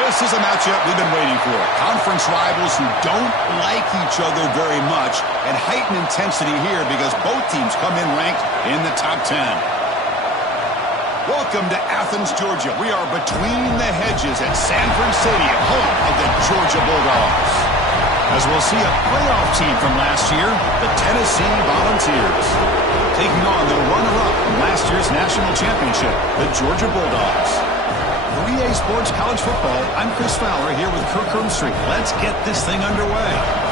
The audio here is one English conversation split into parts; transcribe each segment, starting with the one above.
This is a matchup we've been waiting for. Conference rivals who don't like each other very much, and heightened intensity here because both teams come in ranked in the top 10. Welcome to Athens, Georgia. We are between the hedges at Sanford Stadium, home of the Georgia Bulldogs. As we'll see a playoff team from last year, the Tennessee Volunteers, taking on the runner-up from last year's national championship, the Georgia Bulldogs. 3A Sports College Football, I'm Chris Fowler here with Kirk Herbstreit. Let's get this thing underway.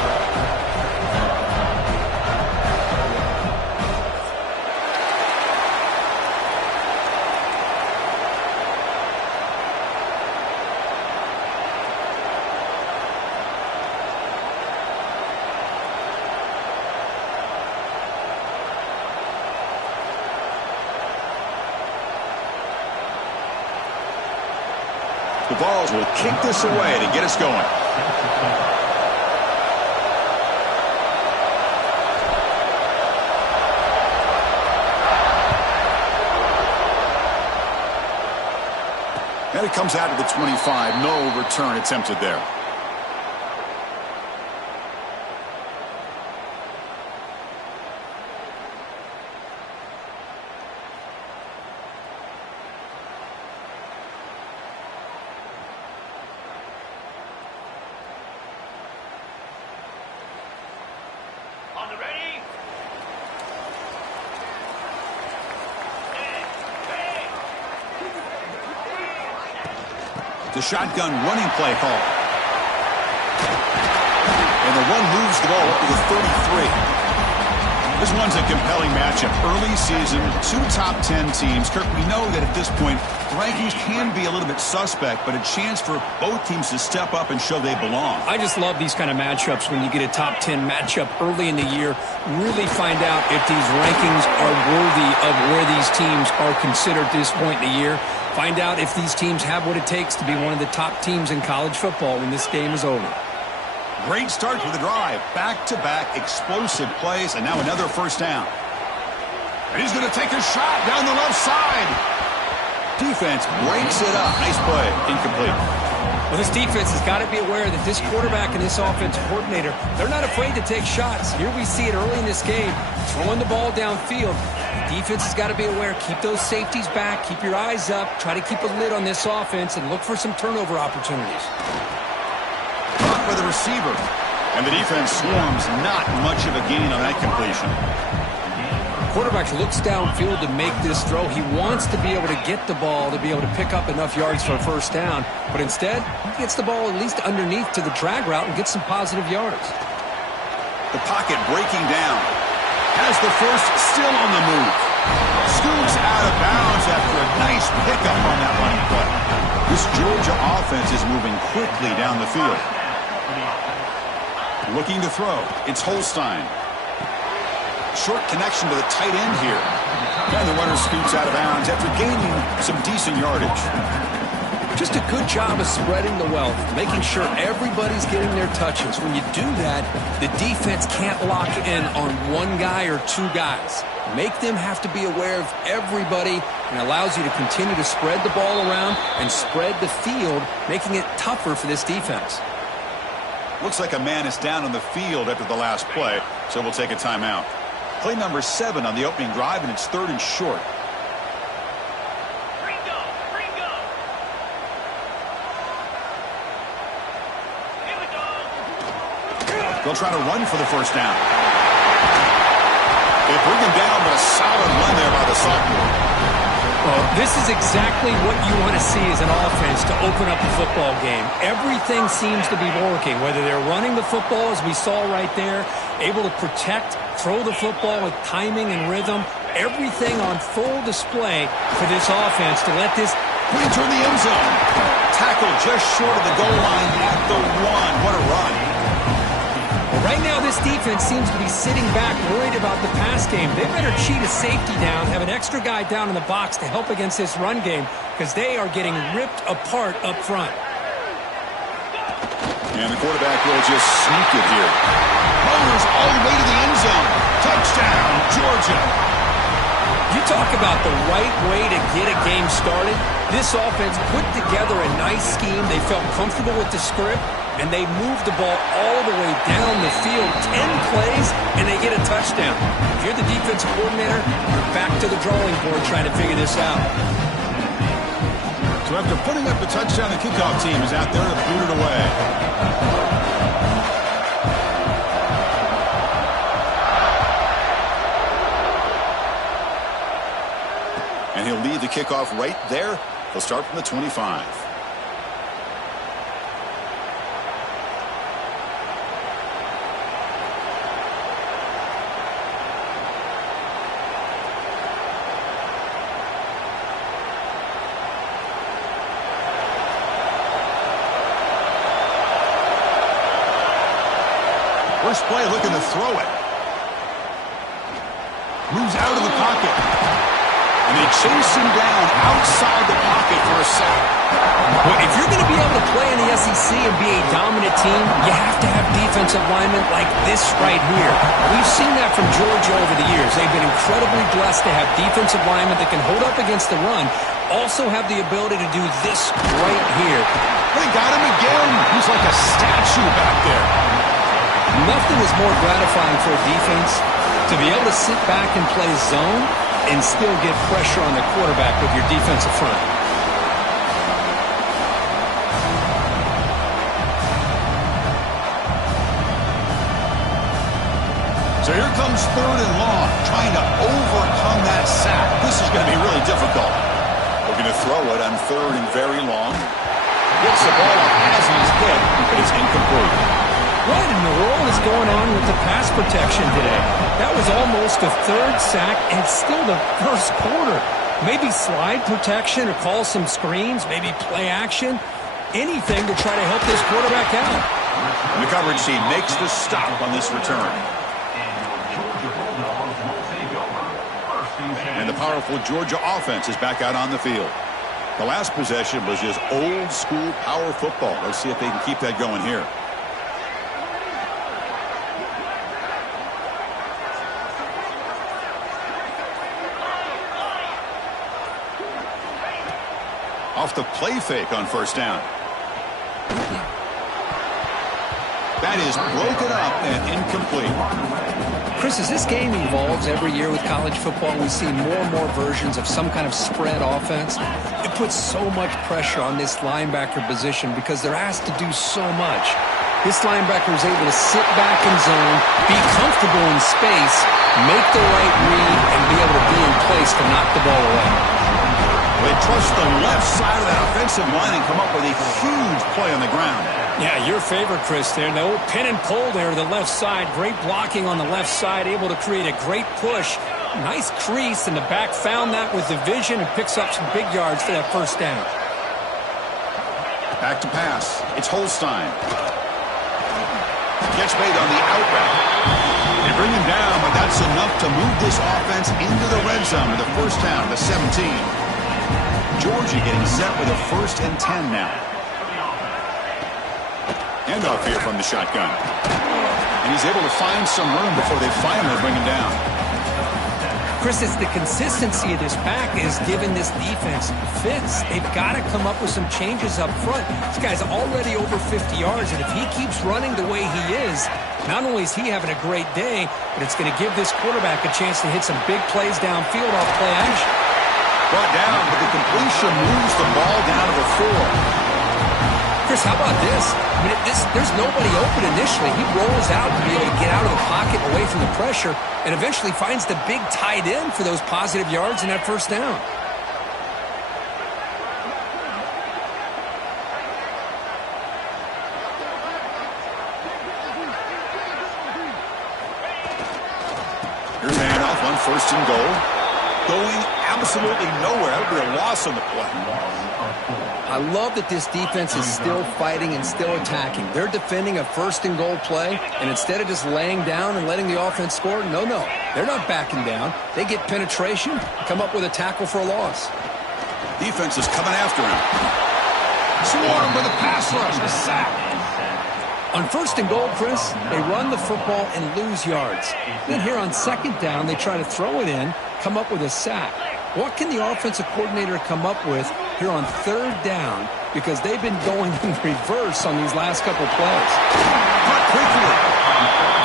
The Vols will kick this away to get us going. And it comes out of the 25. No return attempted there. The shotgun running play call. And the one moves the ball up to the 33. This one's a compelling matchup. Early season, two top 10 teams. Kirk, we know that at this point, rankings can be a little bit suspect, but a chance for both teams to step up and show they belong. I just love these kind of matchups when you get a top 10 matchup early in the year. Really find out if these rankings are worthy of where these teams are considered at this point in the year. Find out if these teams have what it takes to be one of the top teams in college football when this game is over. Great start to the drive. Back-to-back explosive plays, and now another first down. And he's going to take a shot down the left side. Defense breaks it up. Nice play. Incomplete. Well, this defense has got to be aware that this quarterback and this offensive coordinator, they're not afraid to take shots. Here we see it early in this game, throwing the ball downfield. The defense has got to be aware. Keep those safeties back. Keep your eyes up. Try to keep a lid on this offense and look for some turnover opportunities. Caught by the receiver. And the defense swarms. Not much of a gain on that completion. Quarterback looks downfield to make this throw. He wants to be able to get the ball to be able to pick up enough yards for a first down. But instead, he gets the ball at least underneath to the drag route and gets some positive yards. The pocket breaking down. Has the first, still on the move. Scoots out of bounds after a nice pickup on that running play. This Georgia offense is moving quickly down the field. Looking to throw. It's Holstein. Short connection to the tight end here. And the runner scoots out of bounds after gaining some decent yardage. Just a good job of spreading the wealth, making sure everybody's getting their touches. When you do that, the defense can't lock in on one guy or two guys. Make them have to be aware of everybody, and allows you to continue to spread the ball around and spread the field, making it tougher for this defense. Looks like a man is down on the field after the last play, so we'll take a timeout. Play number 7 on the opening drive, and it's 3rd and short. They'll try to run for the first down. They bring him down, but a solid run there by the sophomore. Well, this is exactly what you want to see as an offense to open up a football game. Everything seems to be working, whether they're running the football, as we saw right there, able to protect, throw the football with timing and rhythm. Everything on full display for this offense to let this enter the end zone. Tackle just short of the goal line at the 1. What a run. Well, right now, this defense seems to be sitting back, worried about the pass game. They better cheat a safety down, have an extra guy down in the box to help against this run game, because they are getting ripped apart up front. And the quarterback will just sneak it here. Motors all the way to the end zone. Touchdown, Georgia. You talk about the right way to get a game started. This offense put together a nice scheme. They felt comfortable with the script, and they moved the ball all the way down the field. 10 plays, and they get a touchdown. If you're the defensive coordinator, you're back to the drawing board trying to figure this out. So after putting up the touchdown, the kickoff team is out there to boot it away. And he'll lead the kickoff right there. He'll start from the 25. First play, looking to throw it. Moves out of the pocket. And they chase him down outside the pocket for a sack. Well, if you're going to be able to play in the SEC and be a dominant team, you have to have defensive linemen like this right here. We've seen that from Georgia over the years. They've been incredibly blessed to have defensive linemen that can hold up against the run, also have the ability to do this right here. They got him again. He's like a statue back there. Nothing is more gratifying for a defense to be able to sit back and play zone and still get pressure on the quarterback with your defensive front. So here comes 3rd and long, trying to overcome that sack. This is going to be really difficult. Looking to throw it on 3rd and very long. Gets the ball up as he's hit, but it's incomplete. What in the world is going on with the pass protection today? That was almost a 3rd sack and still the first quarter. Maybe slide protection or call some screens, maybe play action, anything to try to help this quarterback out. And the coverage team makes the stop on this return. And the powerful Georgia offense is back out on the field. The last possession was just old school power football. Let's see if they can keep that going here. Off the play fake on 1st down. That is broken up and incomplete. Chris, as this game evolves every year with college football, we see more and more versions of some kind of spread offense. It puts so much pressure on this linebacker position because they're asked to do so much. This linebacker is able to sit back in zone, be comfortable in space, make the right read, and be able to be in place to knock the ball away. They trust the left side of that offensive line and come up with a huge play on the ground. Yeah, your favorite, Chris, there. The old pin and pull there to the left side. Great blocking on the left side, able to create a great push. Nice crease, and the back found that with the vision and picks up some big yards for that 1st down. Back to pass. It's Holstein. Gets made on the out route. They bring him down, but that's enough to move this offense into the red zone with the 1st down to 17. Georgia getting set with a 1st and 10 now. Handoff here from the shotgun. And he's able to find some room before they finally bring him down. Chris, it's the consistency of this back is giving this defense fits. They've got to come up with some changes up front. This guy's already over 50 yards, and if he keeps running the way he is, not only is he having a great day, but it's going to give this quarterback a chance to hit some big plays downfield off play action. Brought down, but the completion moves the ball down to the 4. Chris, how about this? I mean, there's nobody open initially. He rolls out to be able to get out of the pocket away from the pressure and eventually finds the big tight end for those positive yards in that 1st down. Here's a handoff on 1st and goal. Going absolutely nowhere. That would be a loss on the play. I love that this defense is still fighting and still attacking. They're defending a 1st and goal play, and instead of just laying down and letting the offense score, no, they're not backing down. They get penetration, come up with a tackle for a loss. Defense is coming after him. Swarm with a pass rush, a sack. On 1st and goal, Chris, they run the football and lose yards. Then here on 2nd down, they try to throw it in, come up with a sack. What can the offensive coordinator come up with here on third down? Because they've been going in reverse on these last couple plays. Caught quickly.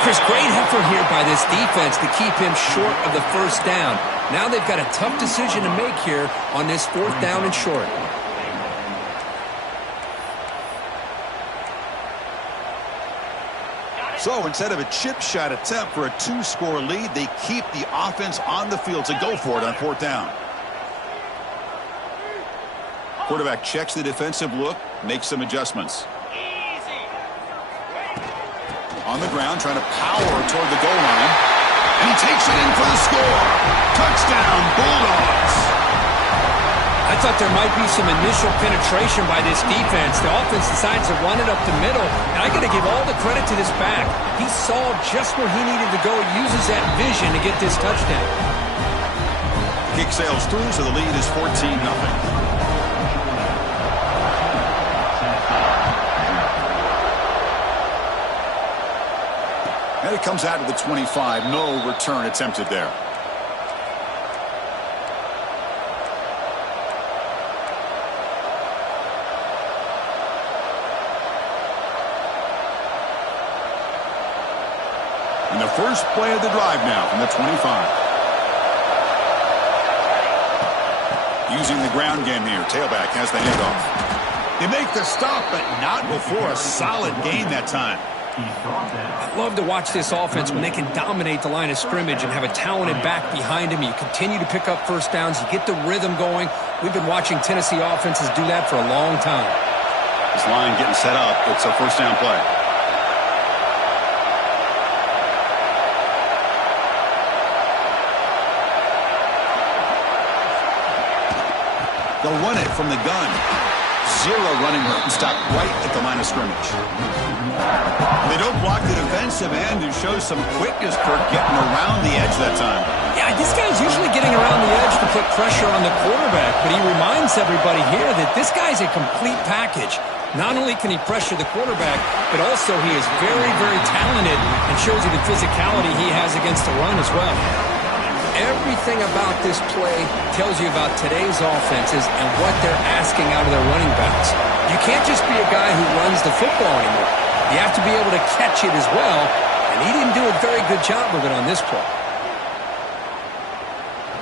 Chris, great effort here by this defense to keep him short of the first down. Now they've got a tough decision to make here on this fourth down and short. So instead of a chip shot attempt for a 2-score lead, they keep the offense on the field to go for it on fourth down. Quarterback checks the defensive look, makes some adjustments. On the ground, trying to power toward the goal line. And he takes it in for the score. Touchdown, Bulldogs. I thought there might be some initial penetration by this defense. The offense decides to run it up the middle, and I got to give all the credit to this back. He saw just where he needed to go, uses that vision to get this touchdown. Kick sails through, so the lead is 14-0. And it comes out to the 25. No return attempted there. And the first play of the drive now from the 25. Using the ground game here. Tailback has the handoff. They make the stop, but not before a solid gain that time. I love to watch this offense when they can dominate the line of scrimmage and have a talented back behind him. You continue to pick up first downs. You get the rhythm going. We've been watching Tennessee offenses do that for a long time. This line getting set up. It's a first down play. They'll run it from the gun. Zero running room. Stop right at the line of scrimmage. They don't block the defensive end, who shows some quickness for getting around the edge that time. Yeah, this guy's usually getting around the edge to put pressure on the quarterback, but he reminds everybody here that this guy's a complete package. Not only can he pressure the quarterback, but also he is very, very talented and shows you the physicality he has against the run as well. Everything about this play tells you about today's offenses and what they're asking out of their running backs. You can't just be a guy who runs the football anymore. You have to be able to catch it as well, and he didn't do a very good job of it on this play.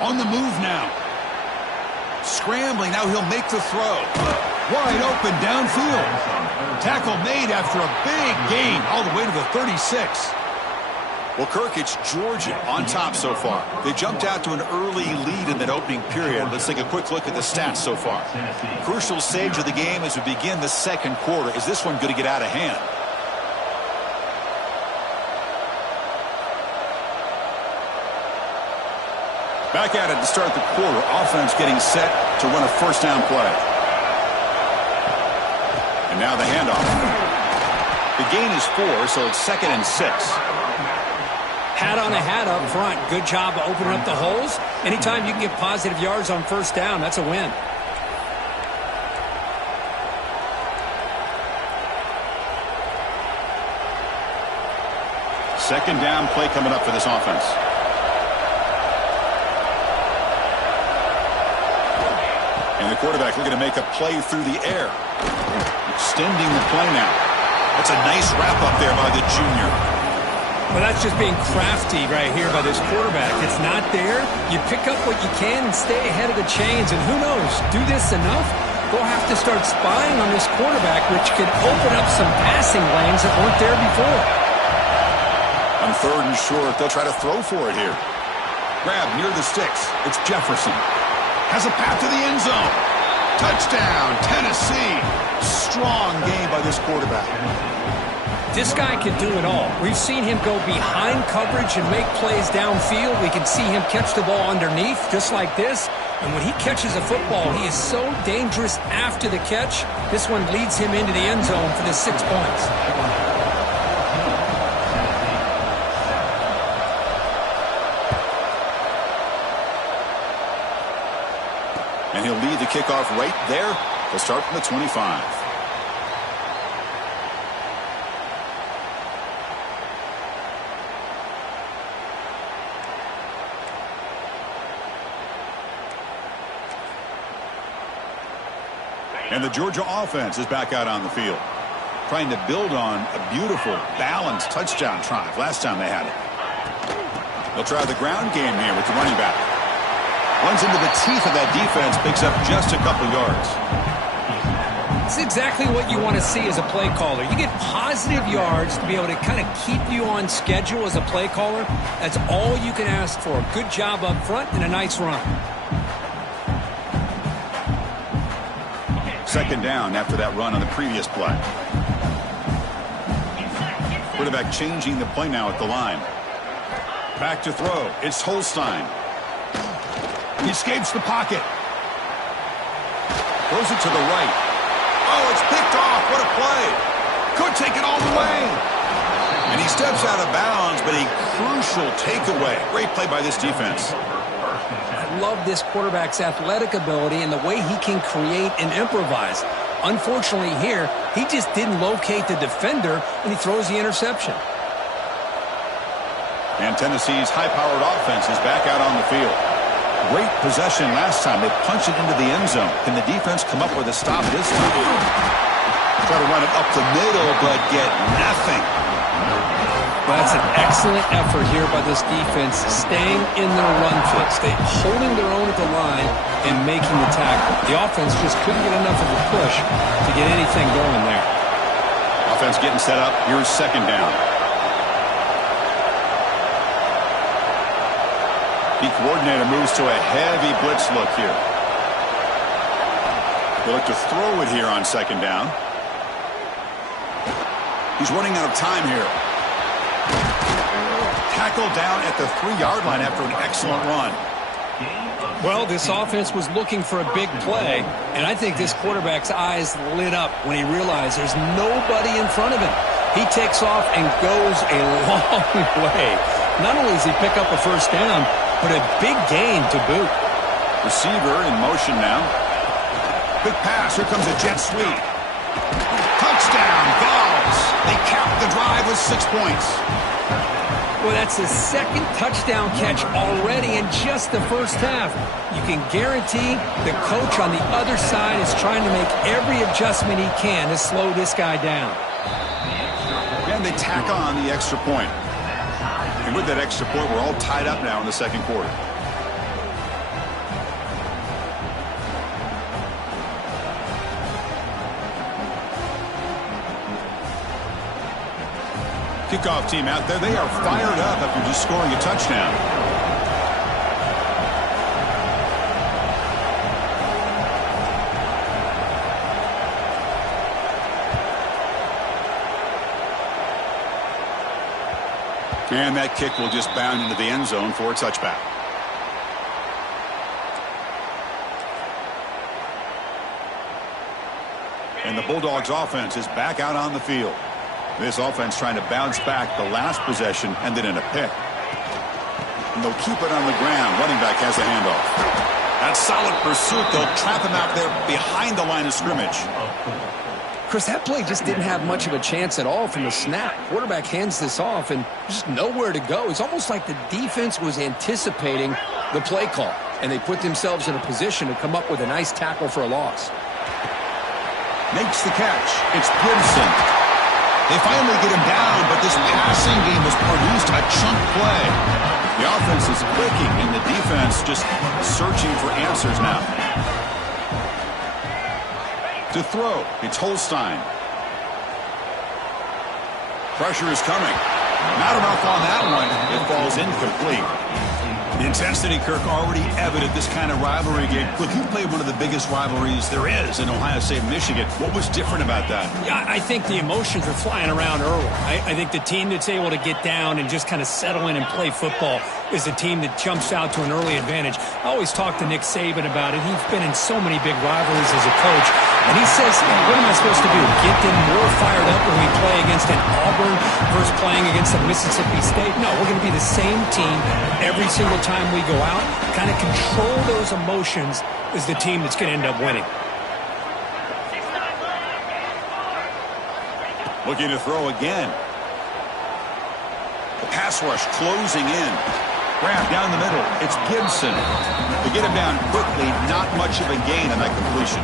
On the move now. Scrambling, now he'll make the throw. Wide open downfield. Tackle made after a big gain all the way to the 36. Well, Kirk, it's Georgia on top so far. They jumped out to an early lead in that opening period. Let's take a quick look at the stats so far. Crucial stage of the game as we begin the second quarter. Is this one going to get out of hand? Back at it to start the quarter. Offense getting set to run a first down play. And now the handoff. The gain is 4, so it's 2nd and 6. Hat on a hat up front. Good job of opening up the holes. Anytime you can get positive yards on first down, that's a win. Second down play coming up for this offense. And the quarterback looking to make a play through the air. Extending the play now. That's a nice wrap up there by the junior. Well, that's just being crafty right here by this quarterback. It's not there. You pick up what you can and stay ahead of the chains. And who knows, do this enough, they'll have to start spying on this quarterback, which could open up some passing lanes that weren't there before. On third and short, they'll try to throw for it here. Grab near the sticks. It's Jefferson. Has a path to the end zone. Touchdown, Tennessee. Strong game by this quarterback. This guy can do it all. We've seen him go behind coverage and make plays downfield. We can see him catch the ball underneath just like this. And when he catches a football, he is so dangerous after the catch. This one leads him into the end zone for the 6 points. And he'll lead the kickoff right there. They'll start from the 25. And the Georgia offense is back out on the field, trying to build on a beautiful, balanced touchdown drive last time they had it. They'll try the ground game here with the running back. Runs into the teeth of that defense, picks up just a couple yards. It's exactly what you want to see as a play caller. You get positive yards to be able to kind of keep you on schedule as a play caller. That's all you can ask for. Good job up front and a nice run. Second down after that run on the previous play. Quarterback changing the play now at the line. Back to throw. It's Holstein. He escapes the pocket. Throws it to the right. Oh, it's picked off. What a play. Could take it all the way. And he steps out of bounds, but a crucial takeaway. Great play by this defense. I love this quarterback's athletic ability and the way he can create and improvise. Unfortunately here, he just didn't locate the defender, and he throws the interception. And Tennessee's high-powered offense is back out on the field. Great possession last time. They punched it into the end zone. Can the defense come up with a stop this time? Try to run it up the middle, but get nothing. Well, that's an excellent effort here by this defense, staying in their run fit, holding their own at the line and making the tackle. The offense just couldn't get enough of a push to get anything going there. Offense getting set up. Here's second down. The coordinator moves to a heavy blitz look here. They look to throw it here on second down. He's running out of time here. Tackled down at the 3-yard line after an excellent run. Well, this offense was looking for a big play, and I think this quarterback's eyes lit up when he realized there's nobody in front of him. He takes off and goes a long way. Not only does he pick up a first down, but a big gain to boot. Receiver in motion now. Quick pass. Here comes a jet sweep. Touchdown, Vols. They cap the drive with 6 points. Well, that's the second touchdown catch already in just the first half. You can guarantee the coach on the other side is trying to make every adjustment he can to slow this guy down. And they tack on the extra point. And with that extra point, we're all tied up now in the second quarter. Kickoff team out there. They are fired up after just scoring a touchdown. And that kick will just bound into the end zone for a touchback. And the Bulldogs offense is back out on the field. This offense trying to bounce back the last possession, ended in a pick. And they'll keep it on the ground. Running back has the handoff. That's solid pursuit. They'll trap him out there behind the line of scrimmage. Chris, that play just didn't have much of a chance at all from the snap. Quarterback hands this off and just nowhere to go. It's almost like the defense was anticipating the play call, and they put themselves in a position to come up with a nice tackle for a loss. Makes the catch. It's Gibson. They finally get him down, but this passing game has produced a chunk play. The offense is clicking, and the defense just searching for answers now. To throw, it's Holstein. Pressure is coming. Not enough on that one. It falls incomplete. The intensity, Kirk, already evident this kind of rivalry game. Look, you played one of the biggest rivalries there is in Ohio State, Michigan. What was different about that? Yeah, I think the emotions are flying around early. I think the team that's able to get down and just kind of settle in and play football is a team that jumps out to an early advantage. I always talk to Nick Saban about it. He's been in so many big rivalries as a coach. And he says, hey, what am I supposed to do? Get them more fired up when we play against an Auburn versus playing against a Mississippi State? No, we're going to be the same team every single time we go out. Kind of control those emotions is the team that's going to end up winning. Looking to throw again. The pass rush closing in. Grab down the middle. It's Gibson. To get him down quickly, not much of a gain on that completion.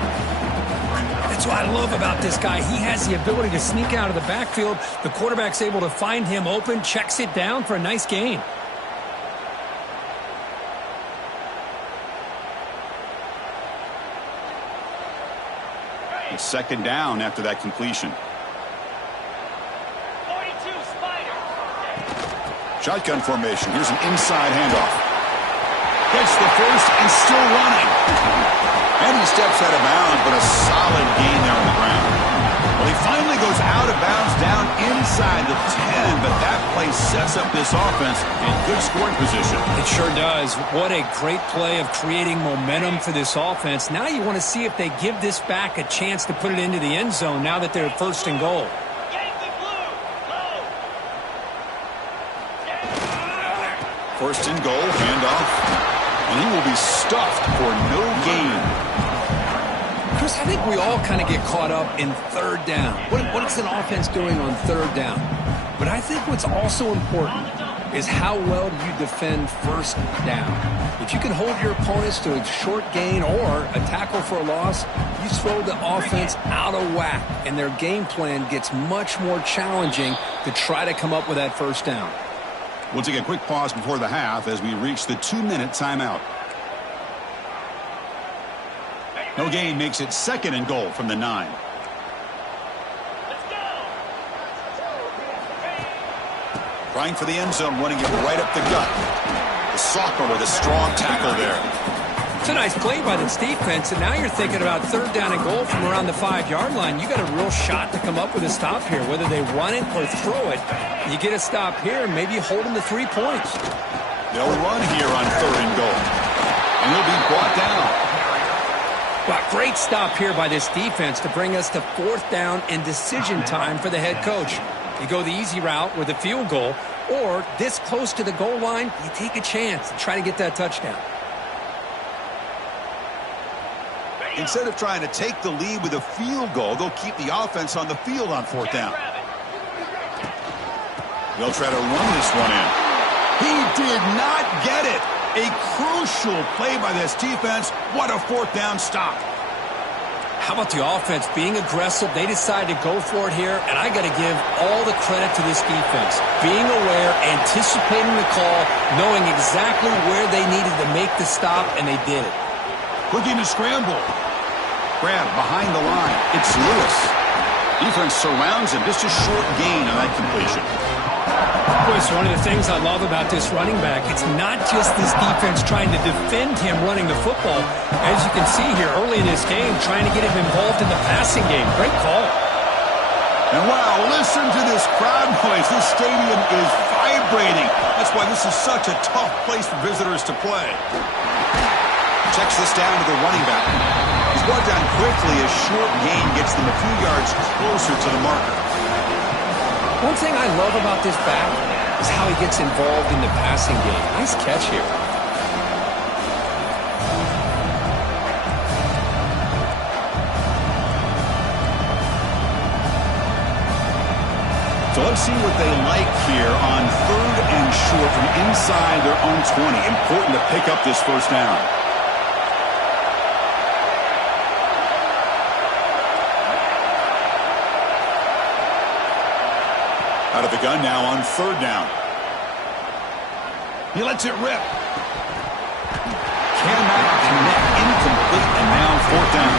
That's what I love about this guy. He has the ability to sneak out of the backfield. The quarterback's able to find him open, checks it down for a nice gain. It's second down after that completion. 42 Spider. Shotgun formation. Here's an inside handoff. Gets the first and still running. And he steps out of bounds, but a solid gain there on the ground. Well, he finally goes out of bounds down inside the 10, but that play sets up this offense in good scoring position. It sure does. What a great play of creating momentum for this offense. Now you want to see if they give this back a chance to put it into the end zone now that they're first and goal. Yankee blue. Low. First and goal, handoff. And he will be stuffed for no gain. Chris, I think we all kind of get caught up in third down. What is an offense doing on third down? But I think what's also important is how well do you defend first down. If you can hold your opponents to a short gain or a tackle for a loss, you throw the offense out of whack, and their game plan gets much more challenging to try to come up with that first down. We'll take a quick pause before the half as we reach the 2-minute timeout. No gain makes it second and goal from the 9. Let's go. Trying for the end zone, running it right up the gut. The sophomore with a strong tackle there. It's a nice play by this defense, and now you're thinking about third down and goal from around the 5-yard line. You got a real shot to come up with a stop here, whether they run it or throw it. You get a stop here, and maybe you hold them to 3 points. They'll run here on third and goal. And he'll be brought down. Well, great stop here by this defense to bring us to fourth down and decision time for the head coach. You go the easy route with a field goal, or this close to the goal line, you take a chance and try to get that touchdown. Instead of trying to take the lead with a field goal, they'll keep the offense on the field on fourth down. They'll try to run this one in. He did not get it. A crucial play by this defense. What a fourth down stop. How about the offense being aggressive? They decided to go for it here, and I got to give all the credit to this defense. Being aware, anticipating the call, knowing exactly where they needed to make the stop, and they did it. Looking to scramble. Grab behind the line. It's Lewis. Defense surrounds him. Just a short gain on that completion. Boys, one of the things I love about this running back, it's not just this defense trying to defend him running the football. As you can see here early in this game, trying to get him involved in the passing game. Great call. And wow, listen to this crowd noise. This stadium is vibrating. That's why this is such a tough place for visitors to play. Checks this down to the running back. He's brought down quickly. A short gain gets them a few yards closer to the marker. One thing I love about this back is how he gets involved in the passing game. Nice catch here. So let's see what they like here on third and short from inside their own 20. Important to pick up this first down. Out of the gun now on third down. He lets it rip. Cannot connect, incomplete, and now fourth down.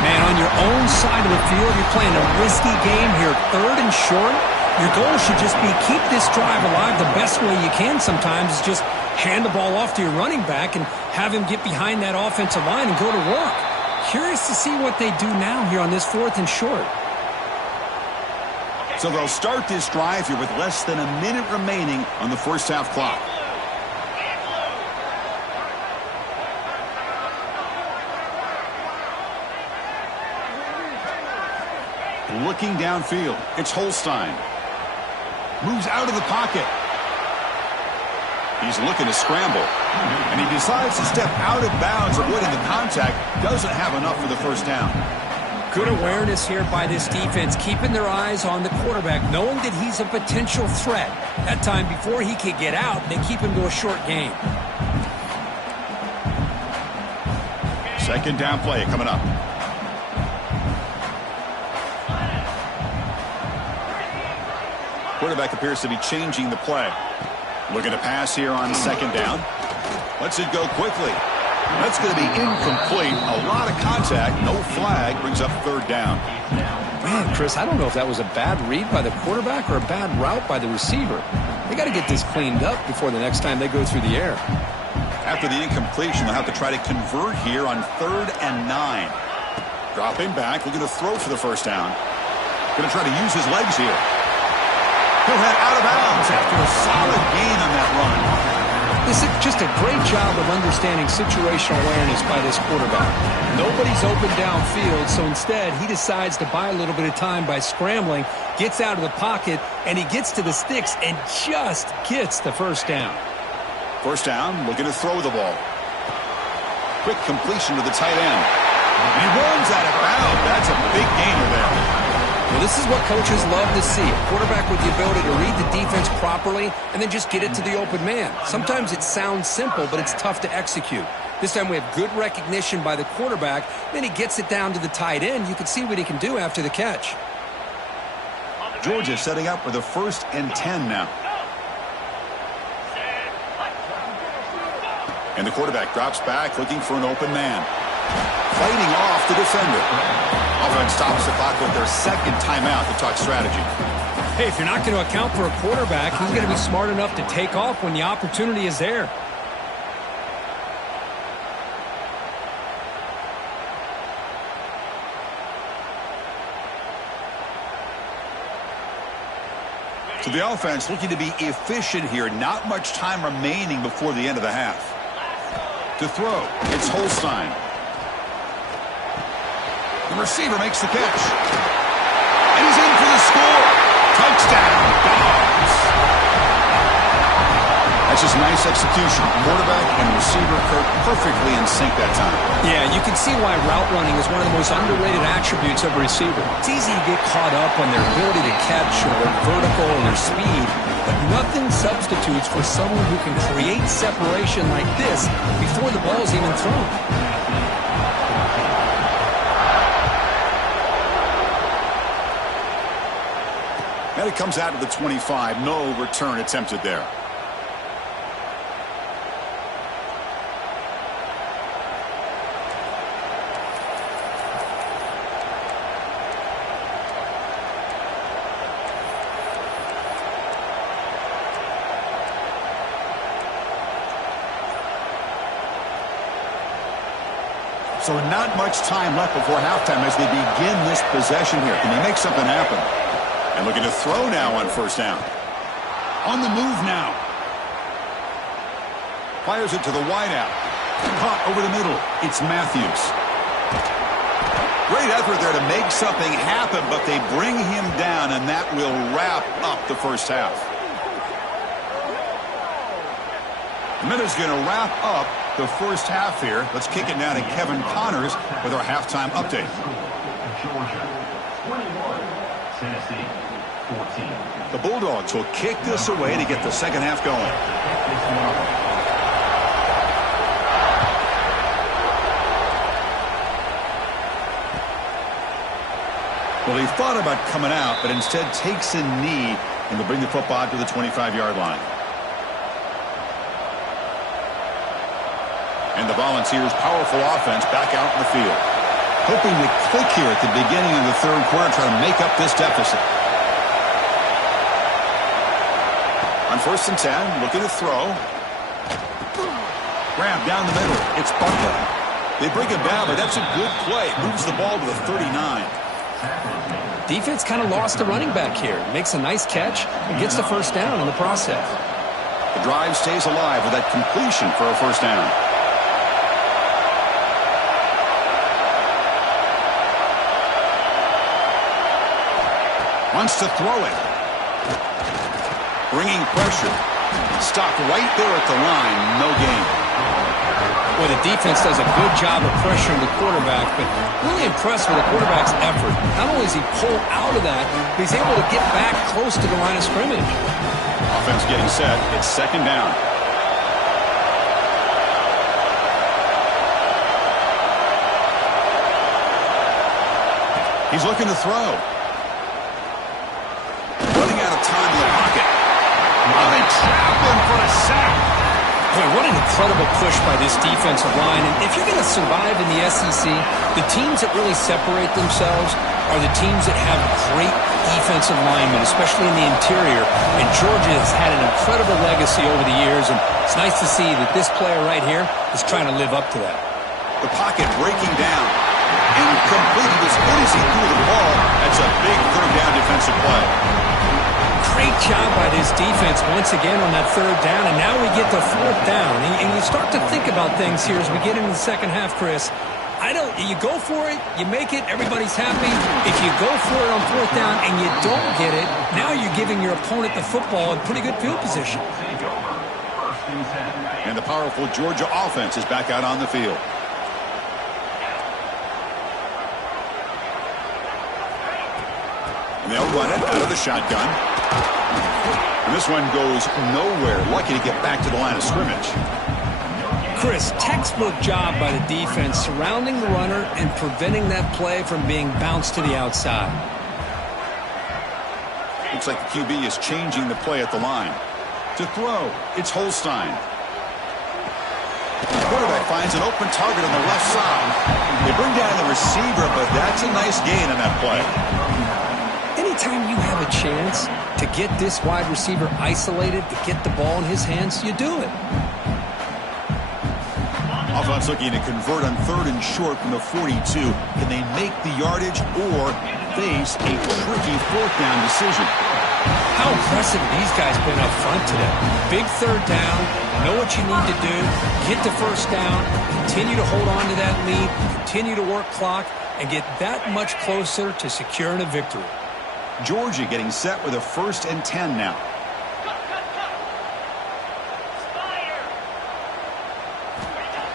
Man, on your own side of the field, you're playing a risky game here. Third and short, your goal should just be keep this drive alive the best way you can sometimes is just hand the ball off to your running back and have him get behind that offensive line and go to work. Curious to see what they do now here on this fourth and short. So they'll start this drive here with less than a minute remaining on the first half clock. Looking downfield, it's Holstein. Moves out of the pocket. He's looking to scramble. And he decides to step out of bounds, avoiding the contact. Doesn't have enough for the first down. Good awareness here by this defense, keeping their eyes on the quarterback, knowing that he's a potential threat. That time before he could get out, they keep him to a short gain. Second down play coming up. Quarterback appears to be changing the play. Looking to pass here on second down. Lets it go quickly. That's going to be incomplete. A lot of contact. No flag. Brings up third down. Man, Chris, I don't know if that was a bad read by the quarterback or a bad route by the receiver. They got to get this cleaned up before the next time they go through the air. After the incompletion, they'll have to try to convert here on 3rd and 9. Dropping back, looking to throw for the first down. Going to try to use his legs here. He'll head out of bounds after a solid gain on that run. This is just a great job of understanding situational awareness by this quarterback. Nobody's open downfield, so instead he decides to buy a little bit of time by scrambling, gets out of the pocket, and he gets to the sticks and just gets the first down. First down, looking to throw the ball. Quick completion to the tight end. He runs out of bounds. That's a big gainer there. Well, this is what coaches love to see. A quarterback with the ability to read the defense properly and then just get it to the open man. Sometimes it sounds simple, but it's tough to execute. This time we have good recognition by the quarterback. Then he gets it down to the tight end. You can see what he can do after the catch. Georgia setting up for the 1st and 10 now. And the quarterback drops back looking for an open man. Fighting off the defender. Offense stops the clock with their second timeout to talk strategy. Hey, if you're not going to account for a quarterback, he's going to be smart enough to take off when the opportunity is there. So the offense looking to be efficient here. Not much time remaining before the end of the half. To throw, it's Holstein. The receiver makes the catch. And he's in for the score. Touchdown, Dogs. That's just nice execution. Quarterback and receiver perfectly in sync that time. Yeah, you can see why route running is one of the most underrated attributes of a receiver. It's easy to get caught up on their ability to catch or their vertical or their speed, but nothing substitutes for someone who can create separation like this before the ball's even thrown. And it comes out of the 25. No return attempted there. So not much time left before halftime as they begin this possession here. Can they make something happen? And looking to throw now on first down. On the move now. Fires it to the wideout. Caught over the middle. It's Matthews. Great effort there to make something happen, but they bring him down, and that will wrap up the first half. The minute's going to wrap up the first half here. Let's kick it now to Kevin Connors with our halftime update. Georgia 21, Tennessee 14. The Bulldogs will kick this away to get the second half going. Well, he thought about coming out, but instead takes a knee and will bring the football to the 25-yard line. And the Volunteers' powerful offense back out in the field. Hoping to click here at the beginning of the third quarter, trying to make up this deficit. On 1st and 10, looking to throw. Grab down the middle. It's Butler. They bring him down, but that's a good play. Moves the ball to the 39. Defense kind of lost the running back here. Makes a nice catch and gets the first down in the process. The drive stays alive with that completion for a first down. Wants to throw it. Bringing pressure. Stopped right there at the line. No gain. Well, the defense does a good job of pressuring the quarterback, but really impressed with the quarterback's effort. Not only is he pulled out of that, but he's able to get back close to the line of scrimmage. Offense getting set. It's second down. He's looking to throw. Running out of time in the trap him for a sack. Boy, what an incredible push by this defensive line. And if you're going to survive in the SEC, the teams that really separate themselves are the teams that have great defensive linemen, especially in the interior. And Georgia has had an incredible legacy over the years, and it's nice to see that this player right here is trying to live up to that. The pocket breaking down. Incomplete. He was good as he threw the ball. That's a big third down defensive play. Great job by this defense once again on that third down, and now we get to fourth down. And you start to think about things here as we get into the second half, Chris. You go for it, you make it, everybody's happy. If you go for it on fourth down and you don't get it, now you're giving your opponent the football in pretty good field position. And the powerful Georgia offense is back out on the field. And they'll run it out of the shotgun. And this one goes nowhere. Lucky to get back to the line of scrimmage. Chris, textbook job by the defense surrounding the runner and preventing that play from being bounced to the outside. Looks like the QB is changing the play at the line. To throw, it's Holstein. The quarterback finds an open target on the left side. They bring down the receiver, but that's a nice gain on that play. Anytime you have a chance to get this wide receiver isolated, to get the ball in his hands, you do it. Offense looking to convert on third and short from the 42. Can they make the yardage or face a tricky fourth down decision? How impressive these guys been up front today. Big third down, know what you need to do, get the first down, continue to hold on to that lead, continue to work clock, and get that much closer to securing a victory. Georgia getting set with a 1st and 10 now.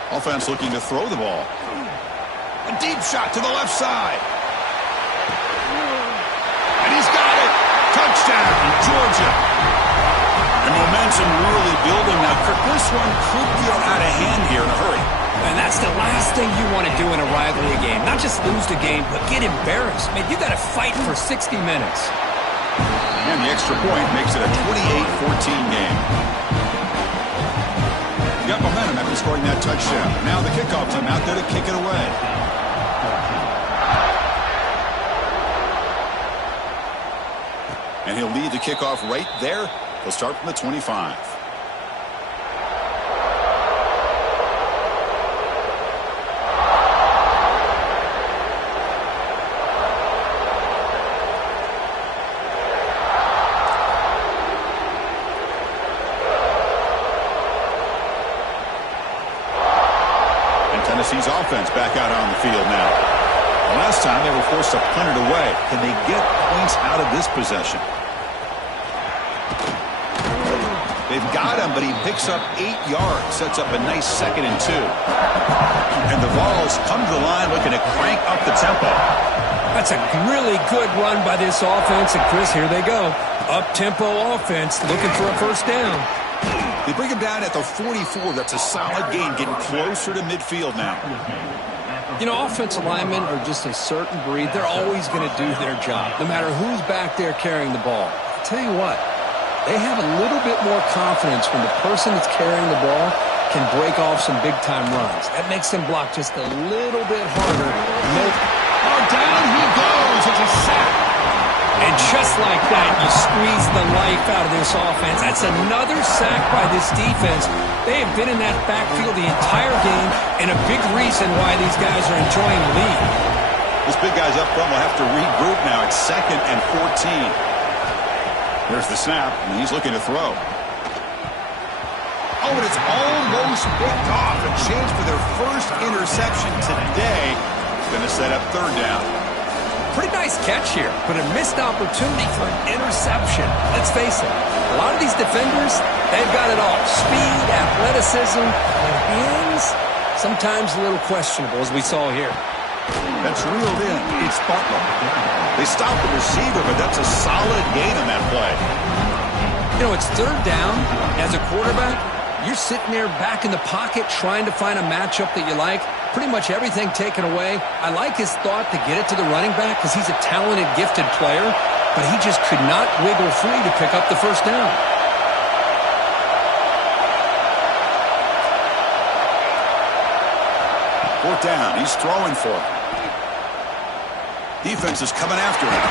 Offense looking to throw the ball. A deep shot to the left side. And he's got it. Touchdown, Georgia. And momentum really building now. This one could get out of hand here in a hurry. And that's the last thing you want to do in a rivalry game. Not just lose the game, but get embarrassed. Man, you got to fight for 60 minutes. And the extra point makes it a 28-14 game. Got momentum after scoring that touchdown. Now the kickoff team out there to kick it away. And he'll lead the kickoff right there. He'll start from the 25. Tennessee's offense back out on the field now. The last time they were forced to punt it away. Can they get points out of this possession? They've got him, but he picks up 8 yards. Sets up a nice 2nd and 2. And the Vols come to the line looking to crank up the tempo. That's a really good run by this offense. And Chris, here they go. Up-tempo offense looking for a first down. They bring him down at the 44. That's a solid gain, getting closer to midfield now. You know, offensive linemen are just a certain breed. They're always going to do their job, no matter who's back there carrying the ball. I'll tell you what, they have a little bit more confidence when the person that's carrying the ball can break off some big-time runs. That makes them block just a little bit harder. Oh, down he goes. It's a sack. And just like that, you squeeze the life out of this offense. That's another sack by this defense. They have been in that backfield the entire game, and a big reason why these guys are enjoying the lead. This big guy's up front will have to regroup now. It's 2nd and 14. There's the snap, and he's looking to throw. Oh, and it's almost picked off. A chance for their first interception today. It's going to set up 3rd down. Pretty nice catch here, but a missed opportunity for an interception. Let's face it, a lot of these defenders, they've got it all. Speed, athleticism, and hands, sometimes a little questionable, as we saw here. That's reeled in. It's Butler. They stopped the receiver, but that's a solid gain on that play. You know, it's 3rd down. As a quarterback, you're sitting there back in the pocket trying to find a matchup that you like. Pretty much everything taken away. I like his thought to get it to the running back because he's a talented, gifted player, but he just could not wiggle free to pick up the first down. Fourth down. He's throwing for it. Defense is coming after him.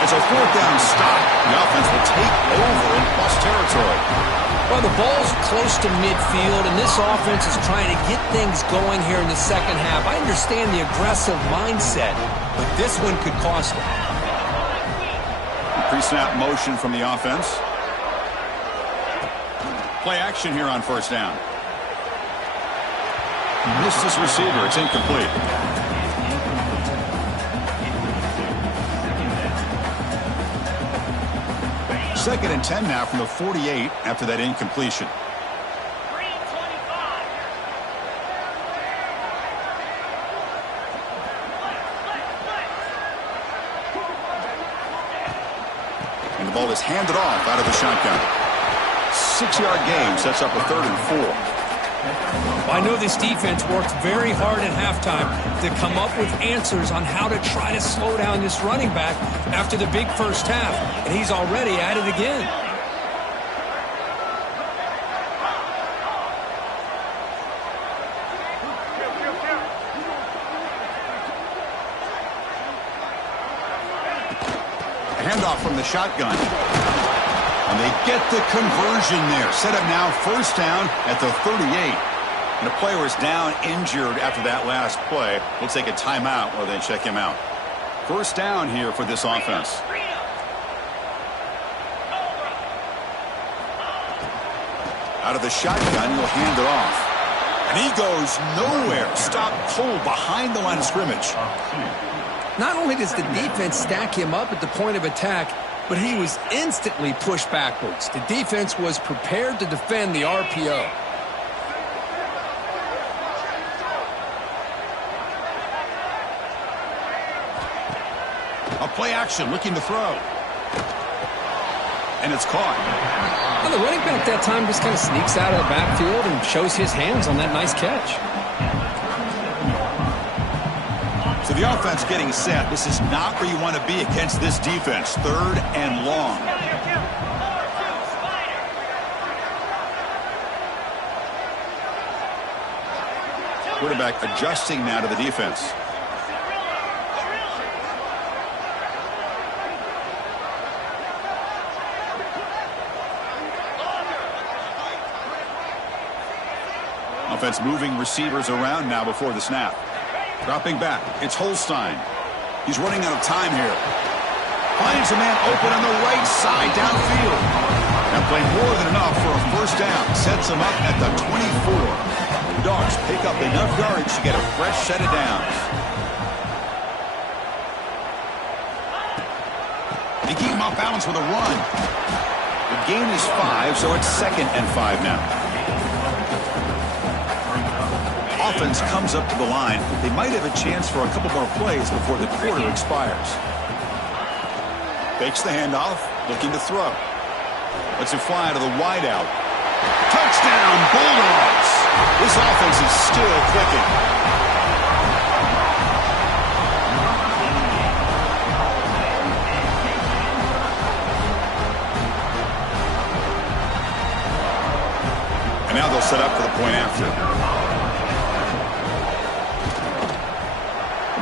It's a fourth down stop. The offense will take over in plus territory. Well, the ball's close to midfield, and this offense is trying to get things going here in the second half. I understand the aggressive mindset, but this one could cost them. Pre-snap motion from the offense. Play action here on first down. Missed his receiver. It's incomplete. Second and 10 now from the 48 after that incompletion. And the ball is handed off out of the shotgun. 6-yard gain sets up a 3rd and 4. I know this defense worked very hard at halftime to come up with answers on how to try to slow down this running back after the big first half, and he's already at it again. Handoff from the shotgun. And they get the conversion there. Set up now first down at the 38. And the player is down injured after that last play. We'll take a timeout while they check him out. First down here for this offense. Out of the shotgun, he'll hand it off. And he goes nowhere. Stop cold behind the line of scrimmage. Not only does the defense stack him up at the point of attack, but he was instantly pushed backwards. The defense was prepared to defend the RPO. A play action, looking to throw. And it's caught. Well, the running back that time just kind of sneaks out of the backfield and shows his hands on that nice catch. So the offense getting set. This is not where you want to be against this defense. 3rd and long. Quarterback adjusting now to the defense. Offense moving receivers around now before the snap. Dropping back, it's Holstein. He's running out of time here. Finds a man open on the right side downfield. That played more than enough for a first down. Sets him up at the 24. The Dogs pick up enough yardage to get a fresh set of downs. They keep him off balance with a run. The gain is 5, so it's 2nd and 5 now. Offense comes up to the line. They might have a chance for a couple more plays before the quarter expires. Fakes the handoff, looking to throw. Lets it fly to the wideout. Touchdown, Bulldogs! This offense is still clicking. And now they'll set up for the point after.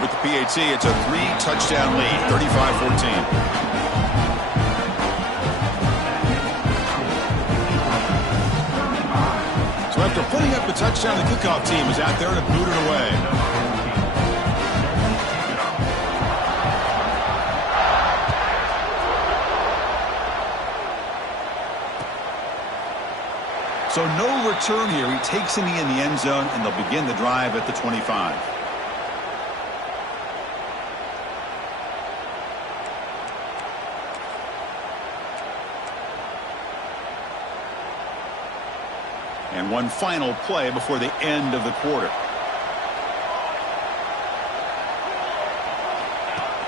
With the PAT, it's a 3-touchdown lead, 35-14. So after putting up the touchdown, the kickoff team is out there to boot it away. So no return here. He takes him in the end zone, and they'll begin the drive at the 25. And one final play before the end of the quarter.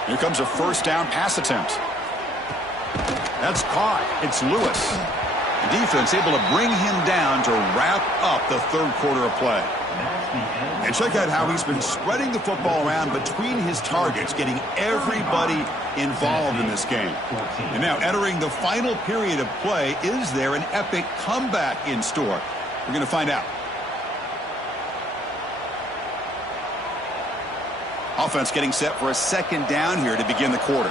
Here comes a first down pass attempt. That's caught. It's Lewis. The defense able to bring him down to wrap up the 3rd quarter of play. And check out how he's been spreading the football around between his targets, getting everybody involved in this game. And now entering the final period of play, is there an epic comeback in store? We're going to find out. Offense getting set for a second down here to begin the quarter.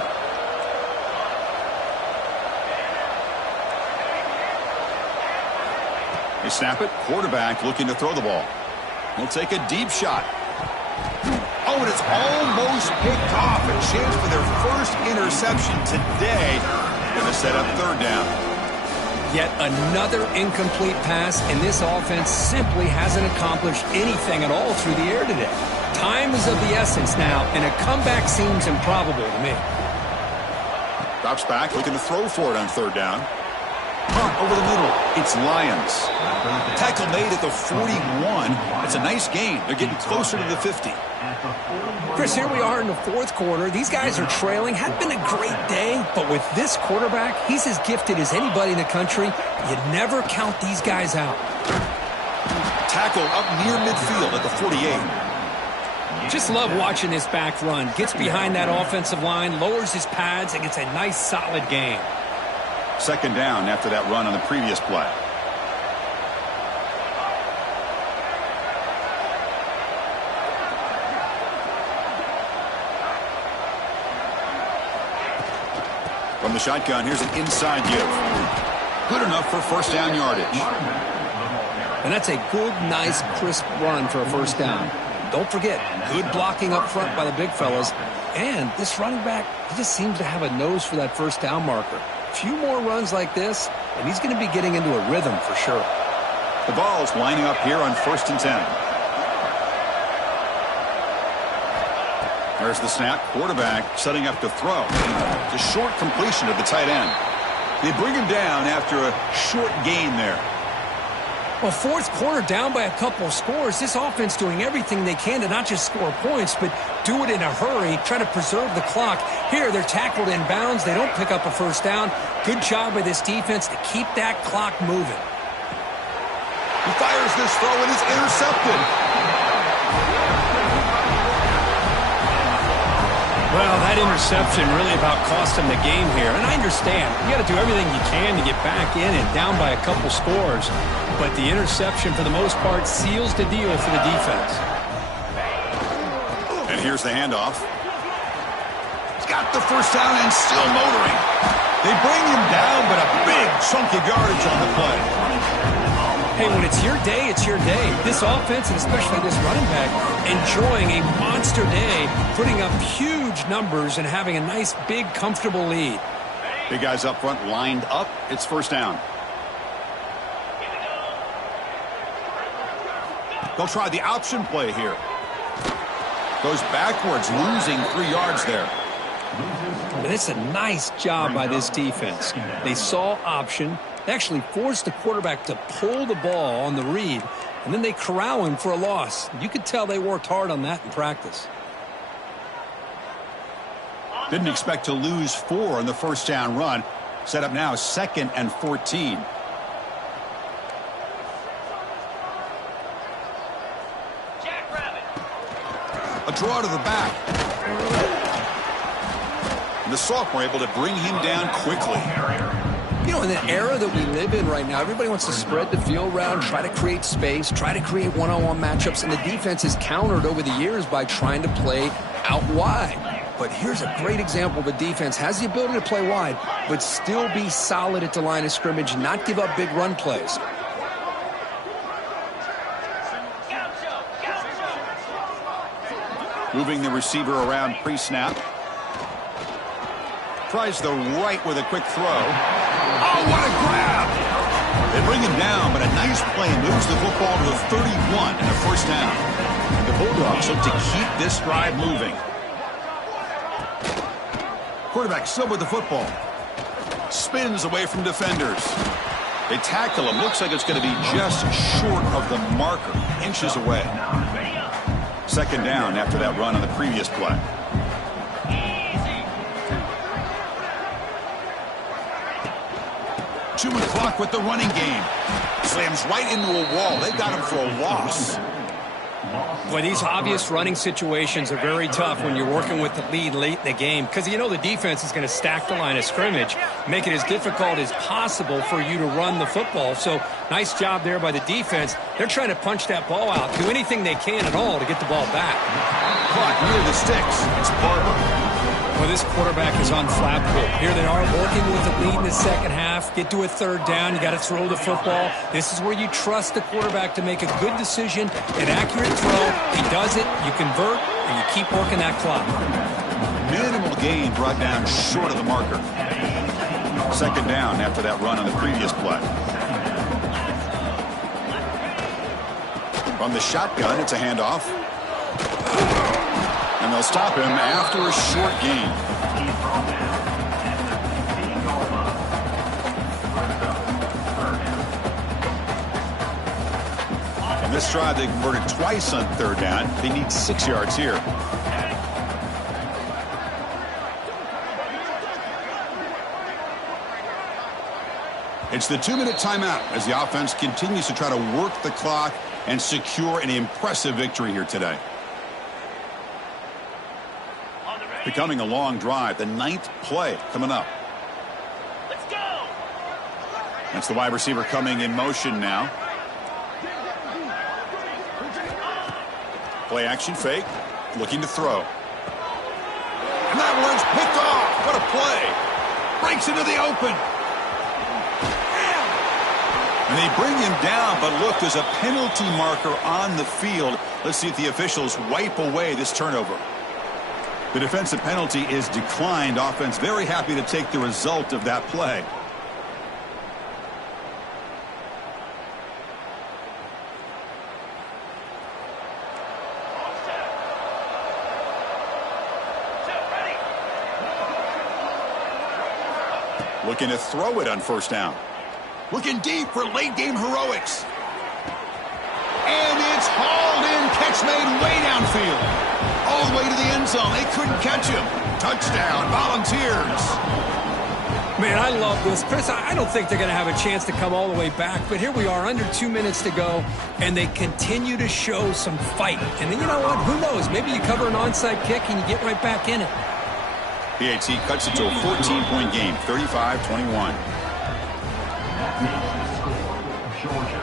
They snap it. Quarterback looking to throw the ball. He'll take a deep shot. Oh, and it's almost picked off. A chance for their first interception today. Going to set up third down. Yet another incomplete pass, and this offense simply hasn't accomplished anything at all through the air today. Time is of the essence now, and a comeback seems improbable to me. Drops back, looking to throw for it on third down. Punt over the middle. It's Lions. Tackle made at the 41. It's a nice gain. They're getting closer to the 50. Chris, here we are in the fourth quarter. These guys are trailing. Hadn't been a great day, but with this quarterback, he's as gifted as anybody in the country. You never count these guys out. Tackle up near midfield at the 48. Just love watching this back run. Gets behind that offensive line, lowers his pads, and gets a nice solid gain. Second down after that run on the previous play. From the shotgun, here's an inside give. Good enough for first down yardage. And that's a good, nice, crisp run for a first down. Don't forget, good blocking up front by the big fellas. And this running back, he just seems to have a nose for that first down marker. A few more runs like this, and he's going to be getting into a rhythm for sure. The ball's lining up here on 1st and 10. There's the snap. Quarterback setting up to throw. It's a short completion of the tight end. They bring him down after a short gain there. Well, fourth quarter down by a couple of scores. This offense doing everything they can to not just score points, but do it in a hurry, try to preserve the clock. Here, they're tackled in bounds. They don't pick up a first down. Good job by this defense to keep that clock moving. He fires this throw and it's intercepted. Well, that interception really about cost him the game here. And I understand. You got to do everything you can to get back in and down by a couple scores. But the interception, for the most part, seals the deal for the defense. And here's the handoff. He's got the first down and still motoring. They bring him down, but a big chunk of yardage on the play. Hey, when it's your day, it's your day. This offense, and especially this running back, enjoying a monster day, putting up huge numbers and having a nice, big, comfortable lead. Big guys up front lined up. It's first down. They'll try the option play here. Goes backwards, losing 3 yards there. But it's a nice job by this defense. They saw option. They actually forced the quarterback to pull the ball on the read, and then they corral him for a loss. You could tell they worked hard on that in practice. Didn't expect to lose 4 in the first down run. Set up now 2nd and 14. A draw to the back. And the sophomore able to bring him down quickly. You know, in the era that we live in right now, everybody wants to spread the field around, try to create space, try to create one-on-one matchups, and the defense is countered over the years by trying to play out wide. But here's a great example of a defense has the ability to play wide, but still be solid at the line of scrimmage, not give up big run plays. Moving the receiver around pre-snap. Tries the right with a quick throw. Oh, what a grab! They bring him down, but a nice play moves the football to the 31 and a first down. The Bulldogs look to keep this drive moving. Quarterback still with the football. Spins away from defenders. They tackle him. Looks like it's going to be just short of the marker. Inches away. Second down after that run on the previous play. Chewing the clock with the running game. Slams right into a wall. They got him for a loss. Well, these obvious running situations are very tough when you're working with the lead late in the game because you know the defense is going to stack the line of scrimmage, make it as difficult as possible for you to run the football. So nice job there by the defense. They're trying to punch that ball out, do anything they can at all to get the ball back. Caught near the sticks. It's Barber. Well, this quarterback is on Flappool. Here they are working with the lead in the second half. Get to a third down. You got to throw the football. This is where you trust the quarterback to make a good decision, an accurate throw. He does it, you convert, and you keep working that clock. Minimal gain brought down short of the marker. Second down after that run on the previous play. From the shotgun, it's a handoff. And they'll stop him after a short gain. On this drive, they converted twice on third down. They need 6 yards here. It's the 2-minute timeout as the offense continues to try to work the clock and secure an impressive victory here today. Becoming a long drive, the 9th play coming up. Let's go. That's the wide receiver coming in motion now. Play action fake, looking to throw. And that one's picked off. What a play. Breaks into the open. And they bring him down, but look, there's a penalty marker on the field. Let's see if the officials wipe away this turnover. The defensive penalty is declined. Offense very happy to take the result of that play. Looking to throw it on first down. Looking deep for late game heroics. And it's hauled in. Catch made way downfield. All the way to the end zone. They couldn't catch him. Touchdown, Volunteers. Man, I love this. Chris, I don't think they're going to have a chance to come all the way back, but here we are, under 2 minutes to go, and they continue to show some fight. And then, you know what? Who knows? Maybe you cover an onside kick and you get right back in it. PAT cuts it to a 14-point game, 35-21. Georgia,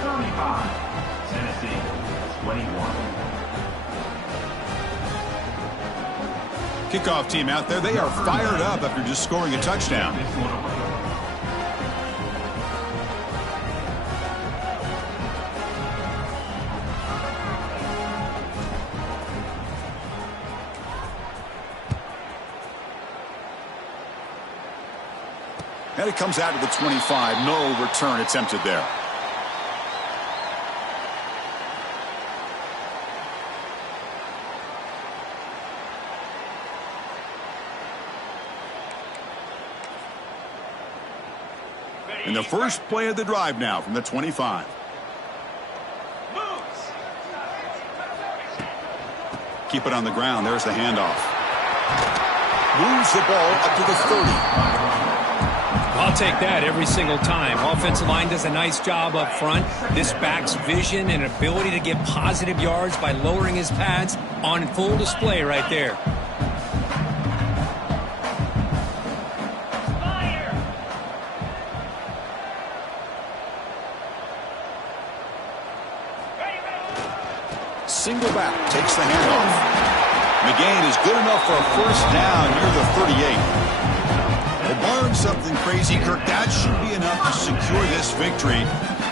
35. Tennessee, 21. Kickoff team out there. They are fired up after just scoring a touchdown. And it comes out to the 25. No return attempted there. In the first play of the drive now from the 25. Keep it on the ground. There's the handoff. Moves the ball up to the 30. I'll take that every single time. Offensive line does a nice job up front. This back's vision and ability to get positive yards by lowering his pads on full display right there. Single back, takes the handoff. McGain is good enough for a first down near the 38. Well, barring something crazy, Kirk, that should be enough to secure this victory.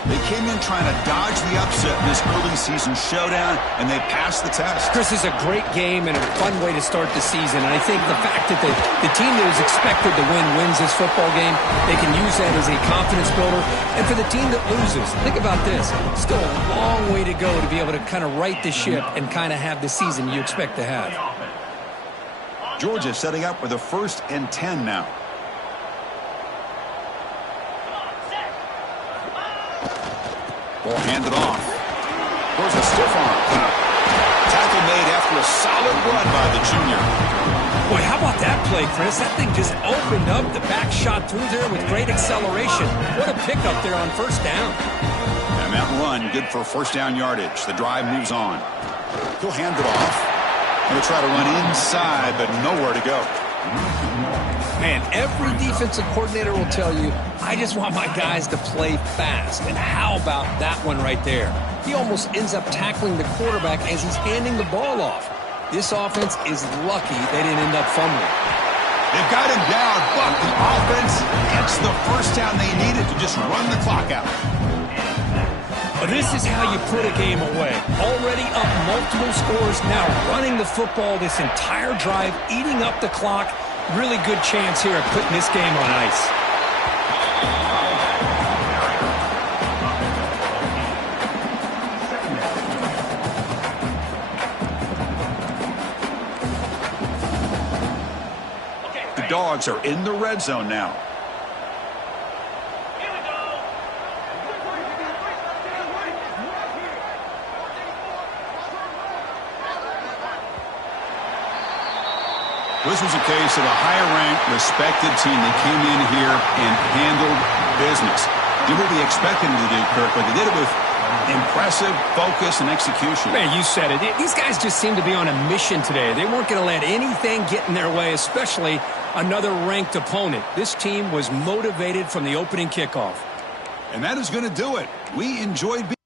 They came in trying to dodge the upset in this early season showdown, and they passed the test. Chris, is a great game and a fun way to start the season. And I think the fact that the team that is expected to win wins this football game, they can use that as a confidence builder. And for the team that loses, think about this. Still a long way to go to be able to kind of right the ship and kind of have the season you expect to have. Georgia setting up with a 1st and 10 now. Ball handed off. There's a stiff arm. Tackle made after a solid run by the junior. Boy, how about that play, Chris? That thing just opened up. The back shot through there with great acceleration. What a pickup there on first down. And that run, good for first down yardage. The drive moves on. He'll hand it off. He'll try to run inside, but nowhere to go. Man, every defensive coordinator will tell you, I just want my guys to play fast. And how about that one right there? He almost ends up tackling the quarterback as he's handing the ball off. This offense is lucky they didn't end up fumbling. They've got him down, but the offense gets the first down they needed to just run the clock out. But this is how you put a game away. Already up multiple scores, now running the football this entire drive, eating up the clock. Really good chance here of putting this game on ice. The Dogs are in the red zone now. Here we go. This was a case of a higher-ranked, respected team that came in here and handled business. Did what we expected them to do, Kirk, but they did it with impressive focus and execution. Man, you said it. These guys just seem to be on a mission today. They weren't going to let anything get in their way, especially another ranked opponent. This team was motivated from the opening kickoff. And that is going to do it. We enjoyed being